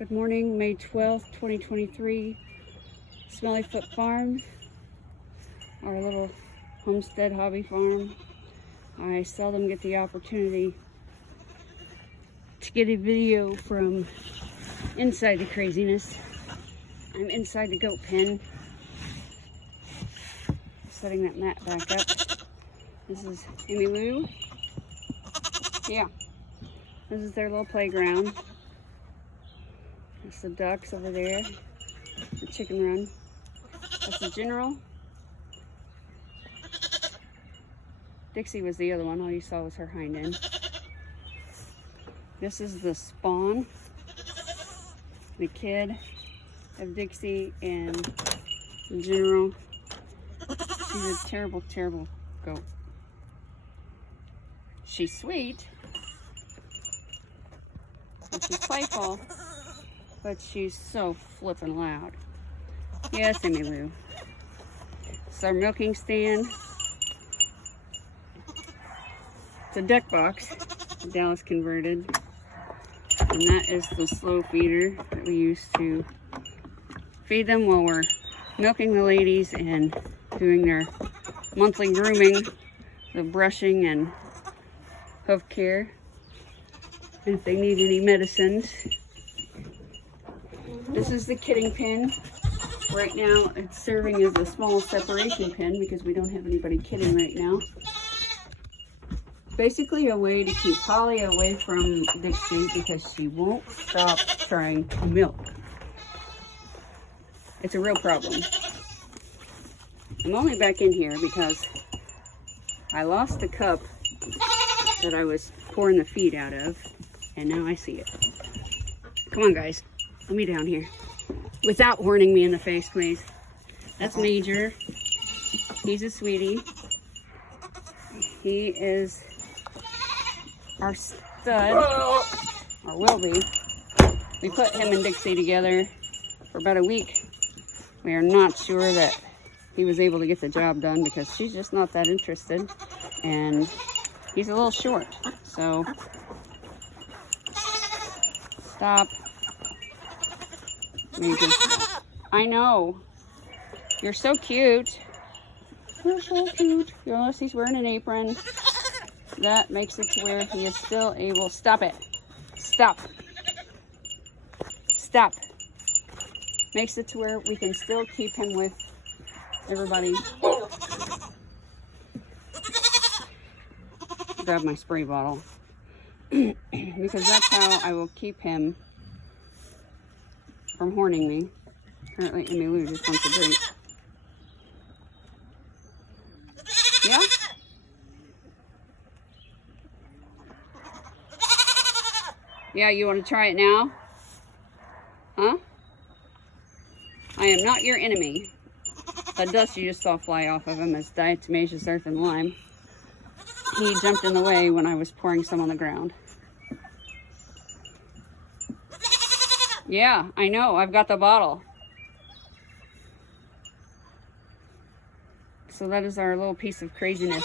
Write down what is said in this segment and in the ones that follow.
Good morning, May 12th, 2023, Smellyfoot Farm, our little homestead hobby farm. I seldom get the opportunity to get a video from inside the craziness. I'm inside the goat pen, setting that mat back up. This is EmmyLou. Yeah, this is their little playground. That's the ducks over there, the chicken run. That's the General. Dixie was the other one, all you saw was her hind end. This is the spawn, the kid of Dixie and the General. She's a terrible, terrible goat. She's sweet, and she's playful, but she's so flippin' loud. Yes, EmmyLou. It's our milking stand. It's a duck box, Dallas converted. And that is the slow feeder that we use to feed them while we're milking the ladies and doing their monthly grooming, the brushing and hoof care. And if they need any medicines. This is the kidding pen. Right now it's serving as a small separation pen because we don't have anybody kidding right now. Basically a way to keep Holly away from Dixie because she won't stop trying to milk. It's a real problem. I'm only back in here because I lost the cup that I was pouring the feed out of, and now I see it. Come on, guys. Let me down here. Without horning me in the face, please. That's Major. He's a sweetie. He is our stud, or will be. We put him and Dixie together for about a week. We are not sure that he was able to get the job done because she's just not that interested. And he's a little short, so stop. I know. You're so cute. You're so cute. Unless he's wearing an apron. That makes it to where he is still able. Stop it. Stop. Stop. Makes it to where we can still keep him with everybody. Grab my spray bottle. Because that's how I will keep him from horning me. Apparently EmmyLou just wants a drink. Yeah? Yeah, you want to try it now? Huh? I am not your enemy. That dust you just saw fly off of him is diatomaceous earth and lime. He jumped in the way when I was pouring some on the ground. Yeah, I know. I've got the bottle. So that is our little piece of craziness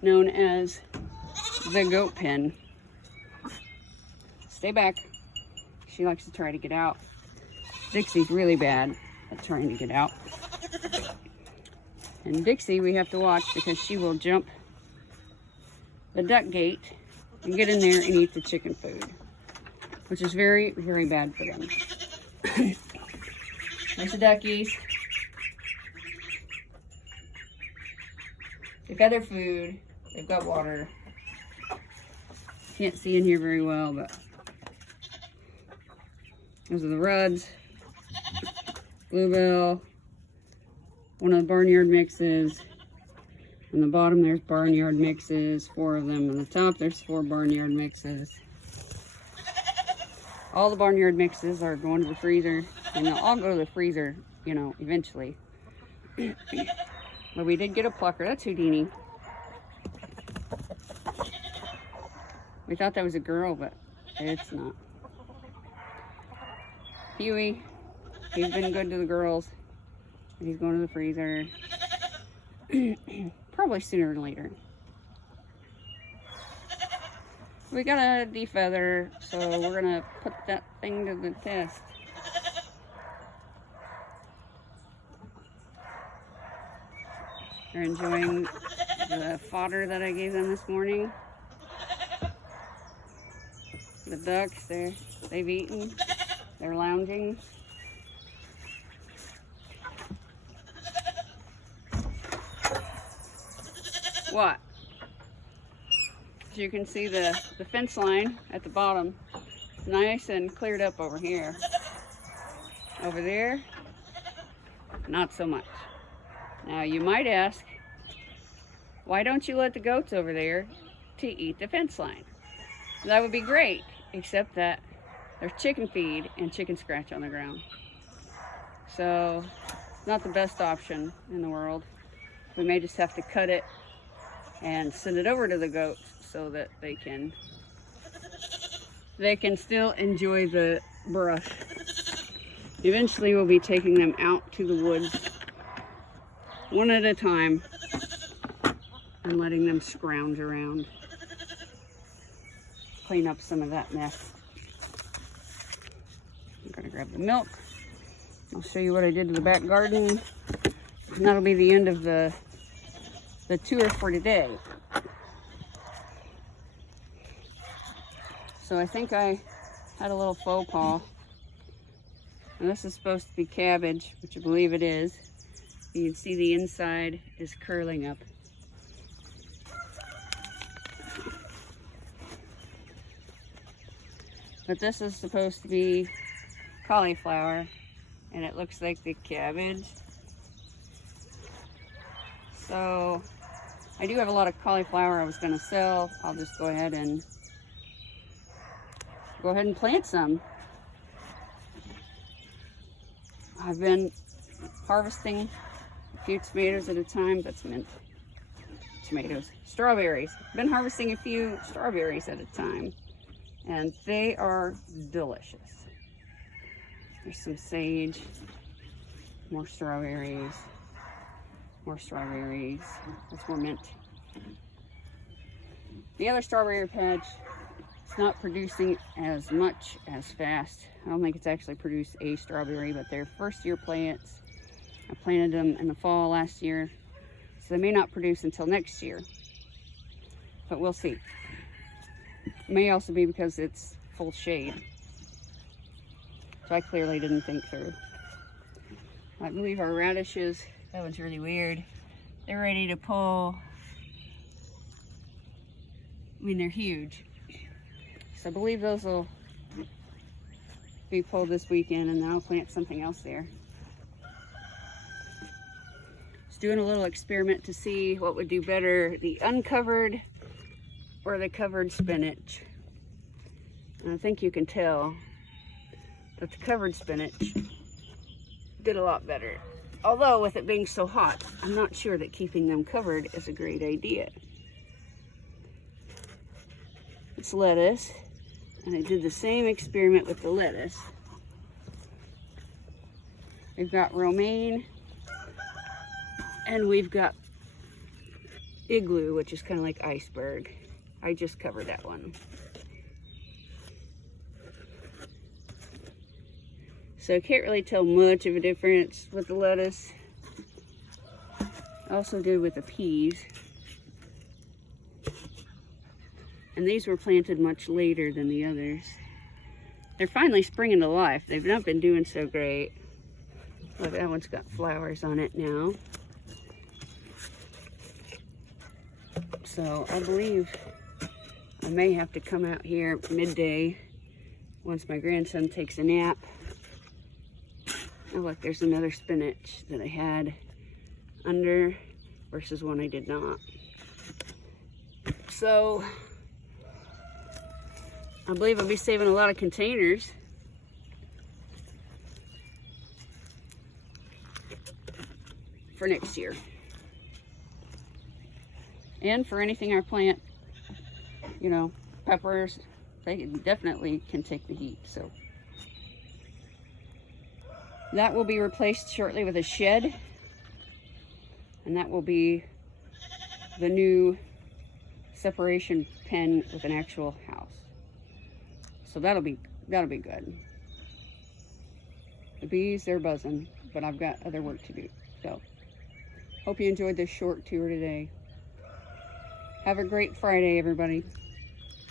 known as the goat pen. Stay back. She likes to try to get out. Dixie's really bad at trying to get out. And Dixie we have to watch because she will jump the duck gate and get in there and eat the chicken food, which is very, very bad for them. There's the duckies. They've got their food. They've got water. Can't see in here very well, but those are the Ruds. Bluebell. One of the barnyard mixes. On the bottom there's barnyard mixes, 4 of them. On the top there's 4 barnyard mixes. All the barnyard mixes are going to the freezer, and they'll all go to the freezer, you know, eventually. But we did get a plucker. That's Houdini. We thought that was a girl, but it's not. Huey, he's been good to the girls. He's going to the freezer. Probably sooner than later. We got a defeather, so we're gonna put that thing to the test. They're enjoying the fodder that I gave them this morning. The ducks, they've eaten. They're lounging. What? As you can see, the fence line at the bottom is nice and cleared up over here. Over there, not so much. Now you might ask, why don't you let the goats over there to eat the fence line? That would be great, except that there's chicken feed and chicken scratch on the ground. So, not the best option in the world. We may just have to cut it and send it over to the goats so that they can still enjoy the brush. Eventually we'll be taking them out to the woods one at a time and letting them scrounge around. Clean up some of that mess. I'm gonna grab the milk. I'll show you what I did to the back garden. And that'll be the end of the tour for today. So I think I had a little faux pas. And this is supposed to be cabbage, which I believe it is. You can see the inside is curling up. But this is supposed to be cauliflower, and it looks like the cabbage. So I do have a lot of cauliflower I was going to sell. I'll just go ahead and plant some. I've been harvesting a few tomatoes at a time. That's mint. Tomatoes. Strawberries. I've been harvesting a few strawberries at a time, and they are delicious. There's some sage, more strawberries, that's more mint. The other strawberry patch is not producing as much as fast. I don't think it's actually produced a strawberry, but they're first year plants. I planted them in the fall last year, so they may not produce until next year, but we'll see. It may also be because it's full shade, which I clearly didn't think through. I believe our radishes, that one's really weird. They're ready to pull. I mean, they're huge. So I believe those will be pulled this weekend, and then I'll plant something else there. Just doing a little experiment to see what would do better, the uncovered or the covered spinach. And I think you can tell that the covered spinach did a lot better. Although with it being so hot, I'm not sure that keeping them covered is a great idea. It's lettuce, and I did the same experiment with the lettuce. We've got romaine, and we've got igloo, which is kind of like iceberg. I just covered that one. So I can't really tell much of a difference with the lettuce. Also good with the peas. And these were planted much later than the others. They're finally springing to life. They've not been doing so great. Look, that one's got flowers on it now. So I believe I may have to come out here midday once my grandson takes a nap. Oh look, there's another spinach that I had under versus one I did not. So I believe I'll be saving a lot of containers. For next year. And for anything I plant, you know, peppers, they definitely can take the heat, so. That will be replaced shortly with a shed, and that will be the new separation pen with an actual house. So that'll be good. The bees, they're buzzing, but I've got other work to do. So hope you enjoyed this short tour today. Have a great Friday, everybody.